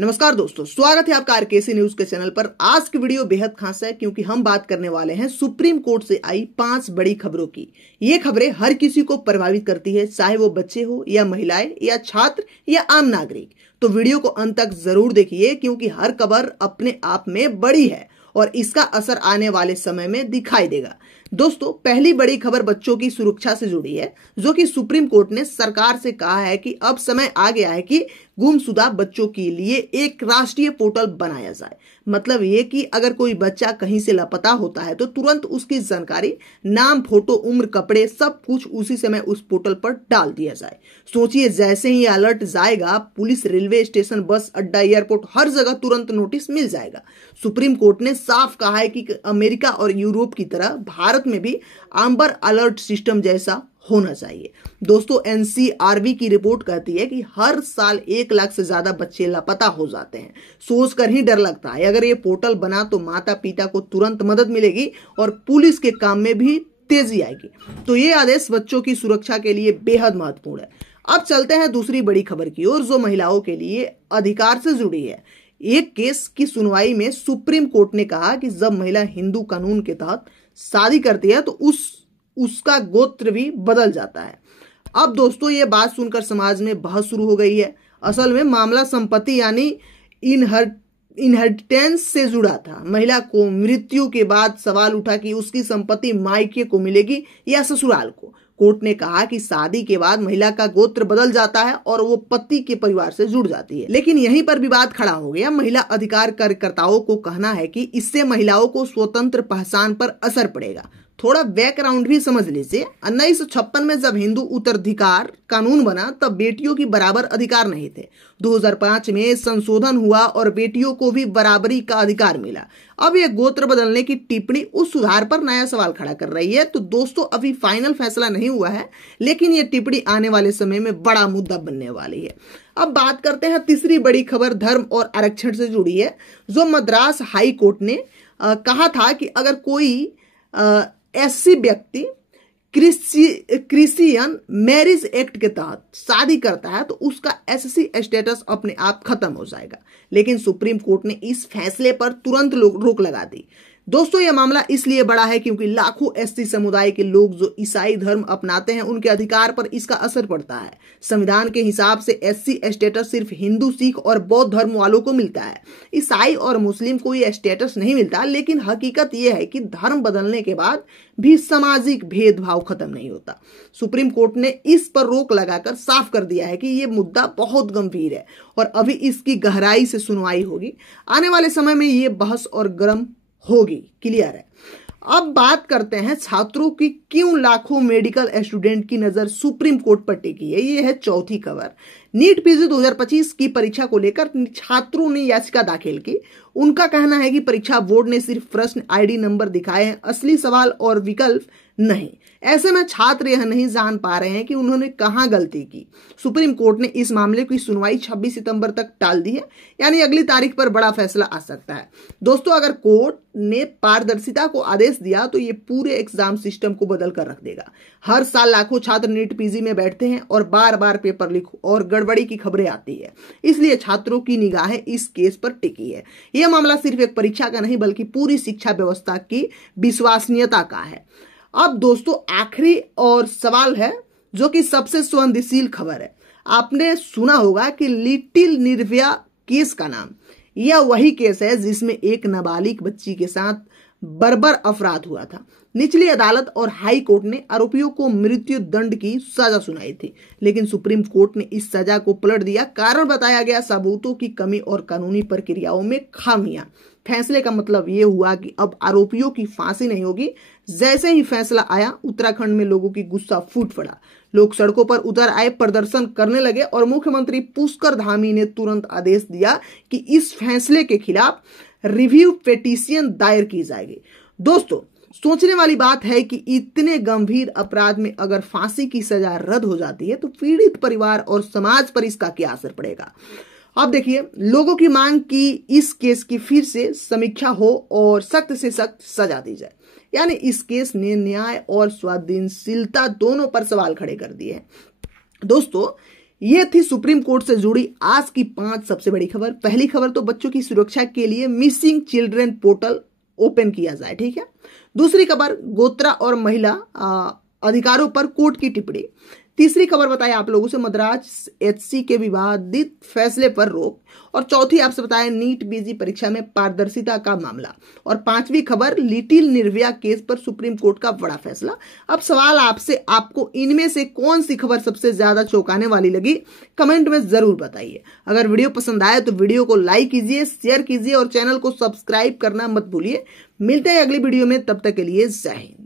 नमस्कार दोस्तों, स्वागत है आपका आरकेसी न्यूज के चैनल पर। आज की वीडियो बेहद खास है क्योंकि हम बात करने वाले हैं सुप्रीम कोर्ट से आई 5 बड़ी खबरों की। ये खबरें हर किसी को प्रभावित करती है, चाहे वो बच्चे हो या महिलाएं या छात्र या आम नागरिक। तो वीडियो को अंत तक जरूर देखिए क्योंकि हर खबर अपने आप में बड़ी है और इसका असर आने वाले समय में दिखाई देगा। दोस्तों, पहली बड़ी खबर बच्चों की सुरक्षा से जुड़ी है, जो कि सुप्रीम कोर्ट ने सरकार से कहा है कि अब समय आ गया है कि गुमशुदा बच्चों के लिए एक राष्ट्रीय पोर्टल बनाया जाए। मतलब ये कि अगर कोई बच्चा कहीं से लापता होता है तो तुरंत उसकी जानकारी, नाम, फोटो, उम्र, कपड़े, सब कुछ उसी समय उस पोर्टल पर डाल दिया जाए। सोचिए, जैसे ही अलर्ट जाएगा, पुलिस, रेलवे स्टेशन, बस अड्डा, एयरपोर्ट, हर जगह तुरंत नोटिस मिल जाएगा। सुप्रीम कोर्ट ने साफ कहा है कि अमेरिका और यूरोप की तरह भारत में भी आम्बर अलर्ट सिस्टम जैसा होना चाहिए। दोस्तों, एनसीआरबी की रिपोर्ट कहती है कि हर साल 1 लाख से ज्यादा बच्चे लापता हो जाते हैं। सोचकर ही डर लगता है। अगर ये पोर्टल बना तो माता पिता को तुरंत मदद मिलेगी और पुलिस के काम में भी तेजी आएगी। तो ये आदेश बच्चों की सुरक्षा के लिए बेहद महत्वपूर्ण है। अब चलते हैं दूसरी बड़ी खबर की ओर, जो महिलाओं के लिए अधिकार से जुड़ी है। एक केस की सुनवाई में सुप्रीम कोर्ट ने कहा कि जब महिला हिंदू कानून के तहत शादी करती है तो उसका गोत्र भी बदल जाता है। अब दोस्तों, ये बात सुनकर समाज में बहस शुरू हो गई है। असल में मामला संपत्ति यानी इनहेरिटेंस से जुड़ा था। महिला को मृत्यु के बाद सवाल उठा कि उसकी संपत्ति मायके को मिलेगी या ससुराल को। कोर्ट ने कहा कि शादी के बाद महिला का गोत्र बदल जाता है और वो पति के परिवार से जुड़ जाती है। लेकिन यहीं पर विवाद खड़ा हो गया। महिला अधिकार कार्यकर्ताओं को कहना है कि इससे महिलाओं को स्वतंत्र पहचान पर असर पड़ेगा। थोड़ा बैकग्राउंड भी समझ लीजिए। 1956 में जब हिंदू उत्तराधिकार कानून बना तब बेटियों की बराबर अधिकार नहीं थे। 2005 में संशोधन हुआ और बेटियों को भी बराबरी का अधिकार मिला। अब ये गोत्र बदलने की टिप्पणी उस सुधार पर नया सवाल खड़ा कर रही है। तो दोस्तों, अभी फाइनल फैसला नहीं हुआ है, लेकिन ये टिप्पणी आने वाले समय में बड़ा मुद्दा बनने वाली है। अब बात करते हैं तीसरी बड़ी खबर, धर्म और आरक्षण से जुड़ी है। जो मद्रास हाई कोर्ट ने कहा था कि अगर कोई एससी व्यक्ति क्रिश्चियन मैरिज एक्ट के तहत शादी करता है तो उसका एससी स्टेटस अपने आप खत्म हो जाएगा। लेकिन सुप्रीम कोर्ट ने इस फैसले पर तुरंत रोक लगा दी। दोस्तों, यह मामला इसलिए बड़ा है क्योंकि लाखों एससी समुदाय के लोग जो ईसाई धर्म अपनाते हैं, उनके अधिकार पर इसका असर पड़ता है। संविधान के हिसाब से एससी स्टेटस सिर्फ हिंदू, सिख और बौद्ध धर्म वालों को मिलता है। ईसाई और मुस्लिम को यह स्टेटस नहीं मिलता। लेकिन हकीकत यह है कि धर्म बदलने के बाद भी सामाजिक भेदभाव खत्म नहीं होता। सुप्रीम कोर्ट ने इस पर रोक लगाकर साफ कर दिया है कि यह मुद्दा बहुत गंभीर है और अभी इसकी गहराई से सुनवाई होगी। आने वाले समय में यह बहस और गर्म होगी। क्लियर है। अब बात करते हैं छात्रों की। क्यों लाखों मेडिकल स्टूडेंट की नजर सुप्रीम कोर्ट पर टिकी है? ये है चौथी खबर। नीट पीजी 2025 की परीक्षा को लेकर छात्रों ने याचिका दाखिल की। उनका कहना है कि परीक्षा बोर्ड ने सिर्फ प्रश्न आईडी नंबर दिखाए हैं, असली सवाल और विकल्प नहीं। ऐसे में छात्र यह नहीं जान पा रहे हैं कि उन्होंने कहां गलती की। सुप्रीम कोर्ट ने इस मामले की सुनवाई 26 सितंबर तक टाल दी है, यानी अगली तारीख पर बड़ा फैसला आ सकता है। दोस्तों, अगर कोर्ट ने पारदर्शिता को आदेश दिया तो ये पूरे एग्जाम सिस्टम को बदल कर रख देगा। हर साल लाखों छात्र नीट पीजी में बैठते हैं और बार बार पेपर लीक और गड़बड़ी की खबरें आती है। इसलिए छात्रों की निगाहें इस केस पर टिकी है। यह मामला सिर्फ एक परीक्षा का नहीं बल्कि पूरी शिक्षा व्यवस्था की विश्वसनीयता का है। अब दोस्तों, आखिरी और सवाल है जो कि सबसे संवेदनशील खबर है। आपने सुना होगा कि लिटिल निर्भया केस का नाम। यह वही केस है जिसमें एक नाबालिग बच्ची के साथ बर्बर अपराध हुआ था। निचली अदालत और हाई कोर्ट ने आरोपियों को मृत्यु दंड की सजा सुनाई थी, लेकिन सुप्रीम कोर्ट ने इस सजा को पलट दिया। कारण बताया गया सबूतों की कमी और कानूनी प्रक्रियाओं में खामियां। फैसले का मतलब यह हुआ कि अब आरोपियों की फांसी नहीं होगी। जैसे ही फैसला आया, उत्तराखंड में लोगों की गुस्सा फूट पड़ा। लोग सड़कों पर उतर आए, प्रदर्शन करने लगे और मुख्यमंत्री पुष्कर धामी ने तुरंत आदेश दिया कि इस फैसले के खिलाफ रिव्यू पिटीशन दायर की जाएगी। दोस्तों, सोचने वाली बात है कि इतने गंभीर अपराध में अगर फांसी की सजा रद्द हो जाती है तो पीड़ित परिवार और समाज पर इसका क्या असर पड़ेगा। अब देखिए, लोगों की मांग की इस केस की फिर से समीक्षा हो और सख्त से सख्त सजा दी जाए। यानी इस केस ने न्याय और संवेदनशीलता दोनों पर सवाल खड़े कर दिए हैं। दोस्तों, ये थी सुप्रीम कोर्ट से जुड़ी आज की 5 सबसे बड़ी खबर। पहली खबर तो बच्चों की सुरक्षा के लिए मिसिंग चिल्ड्रन पोर्टल ओपन किया जाए, ठीक है। दूसरी खबर गोत्रा और महिला अधिकारों पर कोर्ट की टिप्पणी। तीसरी खबर बताया आप लोगों से मद्रास एचसी के विवादित फैसले पर रोक। और चौथी आपसे बताया नीट पीजी परीक्षा में पारदर्शिता का मामला। और पांचवी खबर लिटिल निर्भया केस पर सुप्रीम कोर्ट का बड़ा फैसला। अब सवाल आपसे, आपको इनमें से कौन सी खबर सबसे ज्यादा चौंकाने वाली लगी, कमेंट में जरूर बताइए। अगर वीडियो पसंद आए तो वीडियो को लाइक कीजिए, शेयर कीजिए और चैनल को सब्सक्राइब करना मत भूलिए। मिलते हैं अगली वीडियो में, तब तक के लिए जय हिंद।